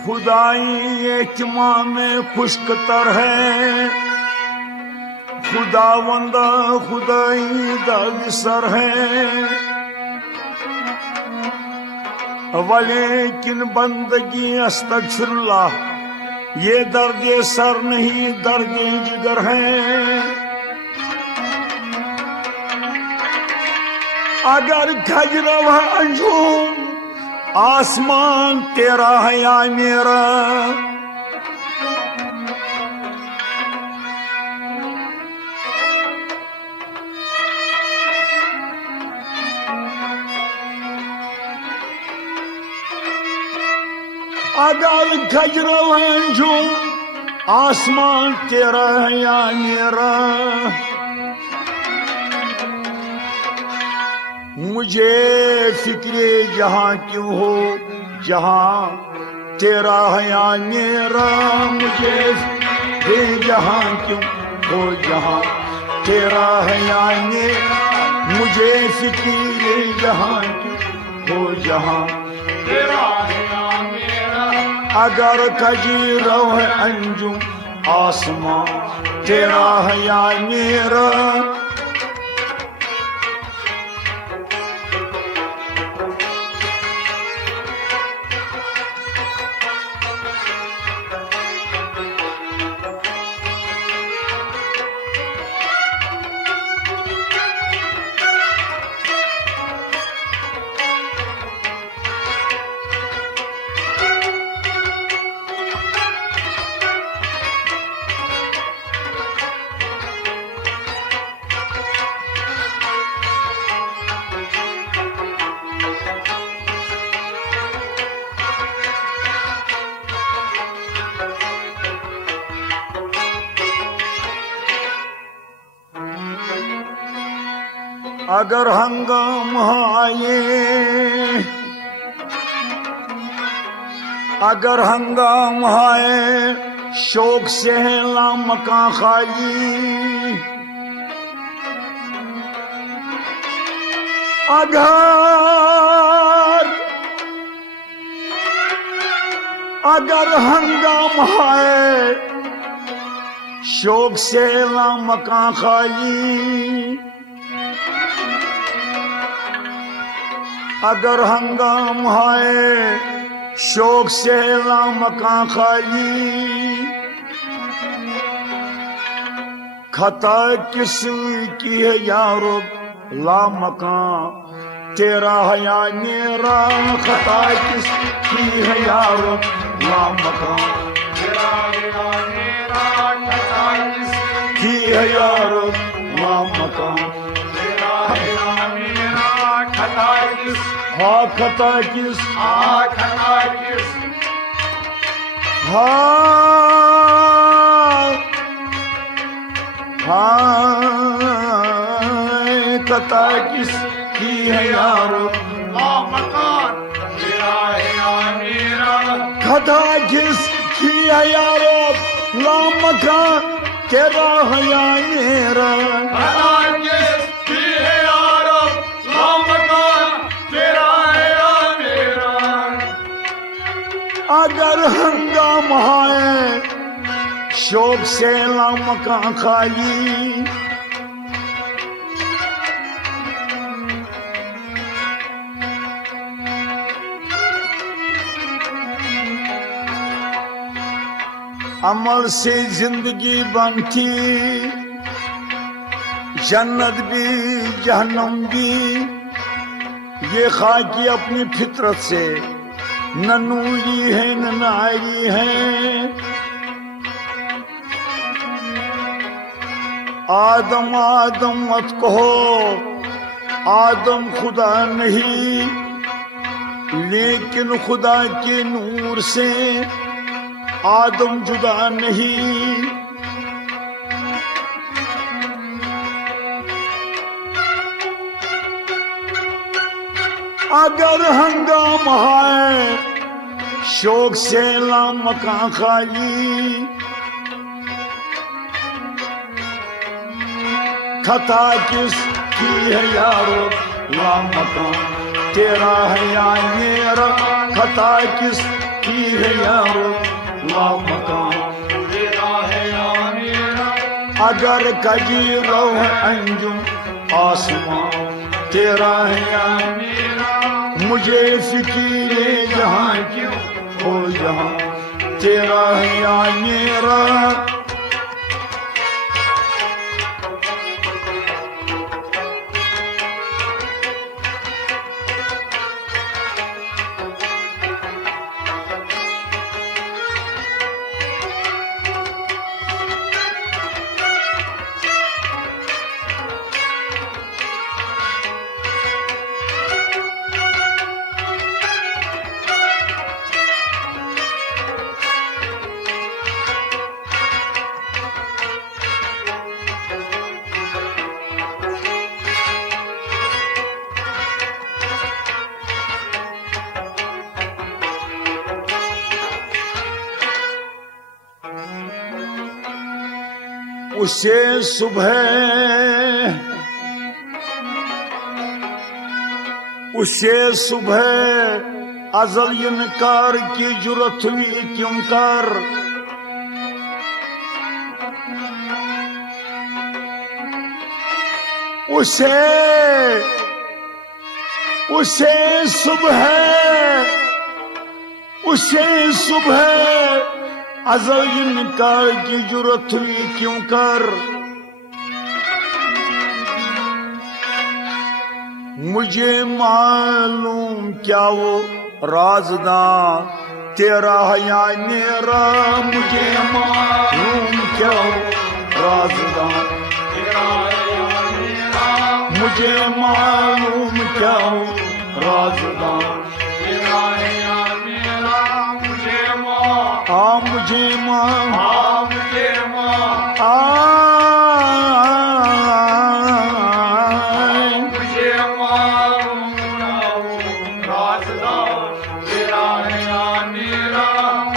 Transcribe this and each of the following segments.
खुदाई एहतिमाम खुश्कतर है, खुदावंदा खुदाई दर्द है। वलेकिन बंदगी अस्तगफिरुल्लाह, ये दर्द सर नहीं दर्द जिगर है। अगर खजरव अंजुम आसमान तेरा है या मेरा, अगर खजरव अंजुम आसमान तेरा है या मेरा, मुझे फिक्रे जहां क्यों हो जहां तेरा है या मेरा। मुझे फिक्रे जहां क्यों हो जहां तेरा है या मेरा। मुझे फिक्रे जहां क्यों हो जहां तेरा है या मेरा। अगर खजरव है अंजुम आसमान तेरा है या मेरा। अगर हंगाम आए, अगर हंगाम आए शौक से है लामका खाली। अगर हंगाम आए शौक से लामका खाली। अगर हंगाम है शौक से लामका खाली। खता किस की है यारो लामका तेरा है या मेरा। खता किस की है यारो लामका तेरा है या मेरा। खता किस की है यारो लामका तेरा है या मेरा। खता किस हाँ खता किस हाँ खता किस हाँ खता किस की है यारो लामकान तेरा है या मेरा। खता किस की है यारो लामकान तेरा है या मेरा। खता किस की है यारो लामकान तेरा है या मेरा। अगर हंगाम है शौक से लामका खाली। अमल से जिंदगी बनती, जन्नत भी जहन्नम भी। ये खाकी अपनी फितरत से न नूरी है न नारी है। आदम आदम मत कहो, आदम खुदा नहीं, लेकिन खुदा के नूर से आदम जुदा नहीं। अगर हंगाम है शौक से लामका खाली। खता किस की है यारो लामका तेरा है या मेरा। खता किस की है यारो लामकान तेरा है या मेरा। अगर कजी रो है अंजुम आसमां तेरा है या मेरा। मुझे फिकीरे जहां क्यों हो जहां तेरा है या मेरा। उसे सुबह अजल इनकार की जुर्रत हुई क्यों कर। उसे सुबह अजल इनकार की जुर्रत हुई क्यों कर। मुझे मालूम क्या वो राज़दां तेरा है या मेरा। मुझे मालूम क्या वो राज़दां तेरा है या मेरा। मुझे मालूम क्या वो राज़दां तेरा है या मेरा। मुझे माँ मुझे माँ मुझे माँ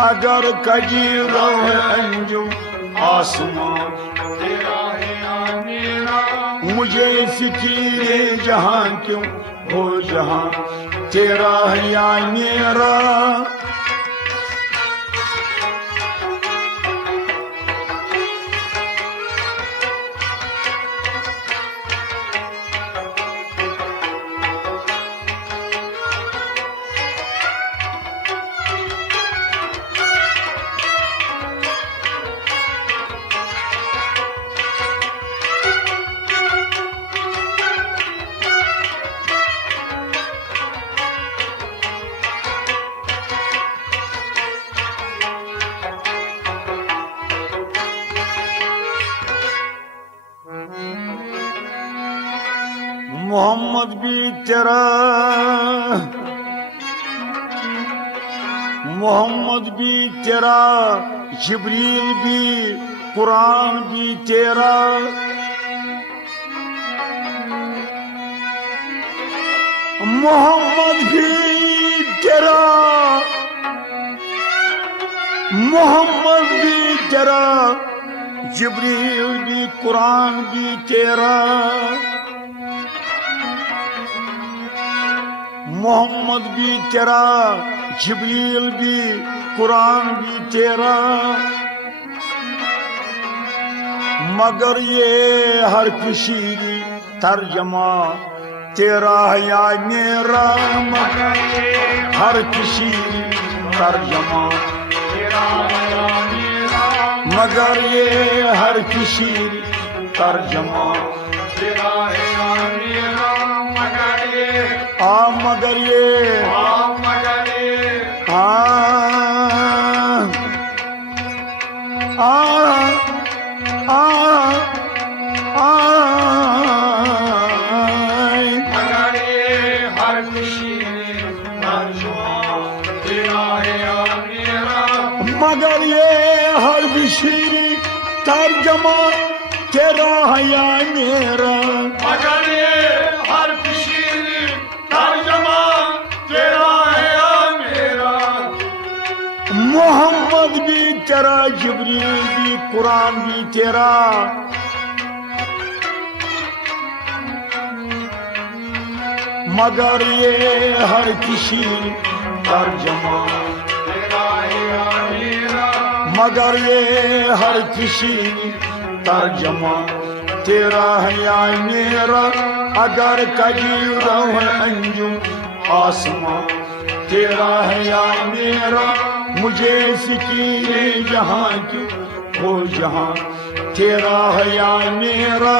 अगर कजीरो है अंजुम आसमां तेरा है या मेरा। मुझे फिकीरे जहां क्यों हो जहां तेरा है या मेरा। मोहम्मद भी तेरा, मोहम्मद भी तेरा, जिब्रील भी, कुरान भी तेरा। मोहम्मद भी तेरा, मोहम्मद भी तेरा, जिब्रील भी, कुरान भी तेरा। मोहम्मद भी तेरा, जिब्रील भी, कुरान भी तेरा। मगर ये हर खुशी तर्जमा तेरा है या मेरा। मगर ये हर खुशी तर्जमा तेरा है या मेरा। मगर ये हर खुशी तर्जमा तेरा है या मेरा। मगर ये मगर ये मगर ये मगर ये हर खुशी तर्जुमा तेरा है या मेरा। मगर ये हर खुशी तर्जुमा तेरा है या मेरा। मगर ये हर खुशी तर्जुमा तेरा है या मेरा। मोहम्मद भी तेरा, जिब्रील भी, कुरान भी तेरा। मगर ये हर किसी तर्जमा, मगर ये हर किसी तर्जमा तेरा है या मेरा, अगर कभी रहो अंजुम आसमां तेरा है या मेरा, मुझे फिक्र जहां की हो जहां तेरा है या मेरा।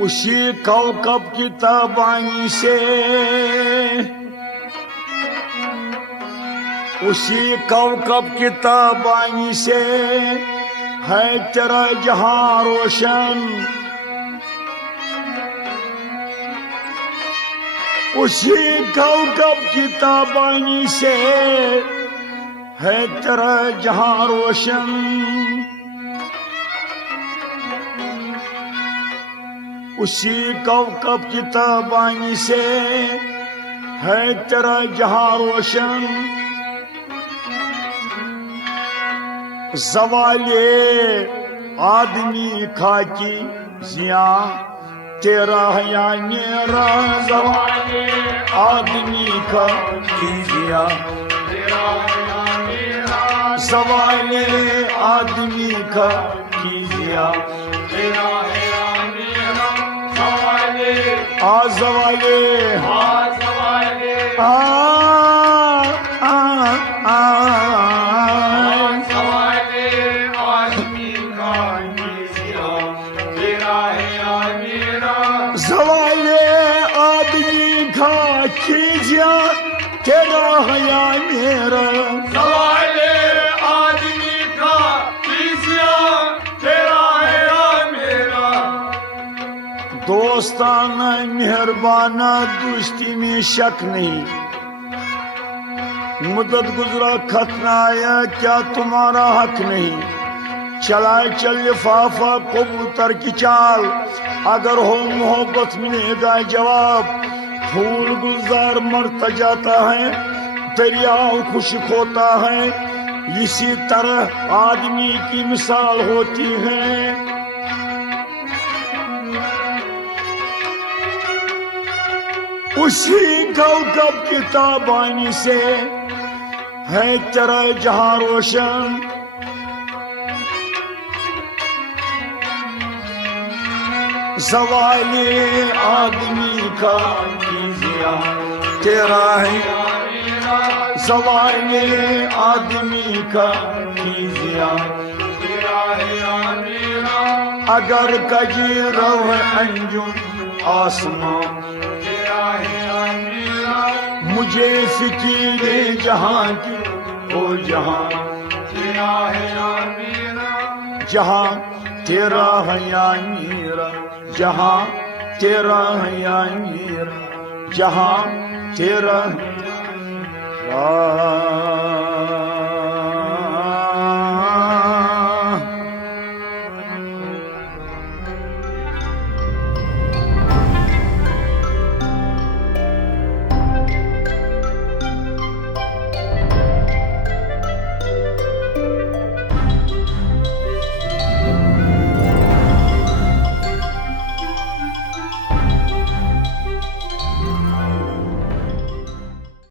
उसी कौकब की ताबानी से, उसी कौकब की ताबानी से है तेरा जहां रोशन, उसी कौकब की ताबानी से है तेरा जहां रोशन, उसी कौकब की ताबानी से है तेरा जहां रोशन। ज़वाले आदमी खाकी जिया तेरा है या मेरा, ज़वाले आदमी खाकी जिया तेरा है या मेरा, ज़वाले आदमी खाकी जिया तेरा है या मेरा, ज़वाले ज़वाले ज़वाले आदमी का जिया तेरा है या मेरा, ज़वाले आदमी का जिया तेरा है या मेरा, ज़वाले आदमी का जिया तेरा है या मेरा। दोस्ताना मेहरबाना दोस्ती में शक नहीं, मुद्दत गुजरा खतना आया क्या तुम्हारा हक नहीं, चलाए चल लिफाफा कबूतर की चाल, अगर हो मोहब्बत मिलेगा जवाब, फूल गुलजार मरता जाता है दरिया खुश्क होता है, इसी तरह आदमी की मिसाल होती है। उसी कौकब की ताबानी से है तेरा जहां रोशन, ज़वाले आदमी का जिया तेरा है, ज़वाले आदमी का जिया तेरा है या मेरा, अगर कजी रहो अंजुम आसमां तेरा है या मेरा, मुझे फिक्र जहां की हो जहां तेरा है या मेरा, जहां तेरा है या मेरा, जहां तेरा है या मेरा, जहां तेरा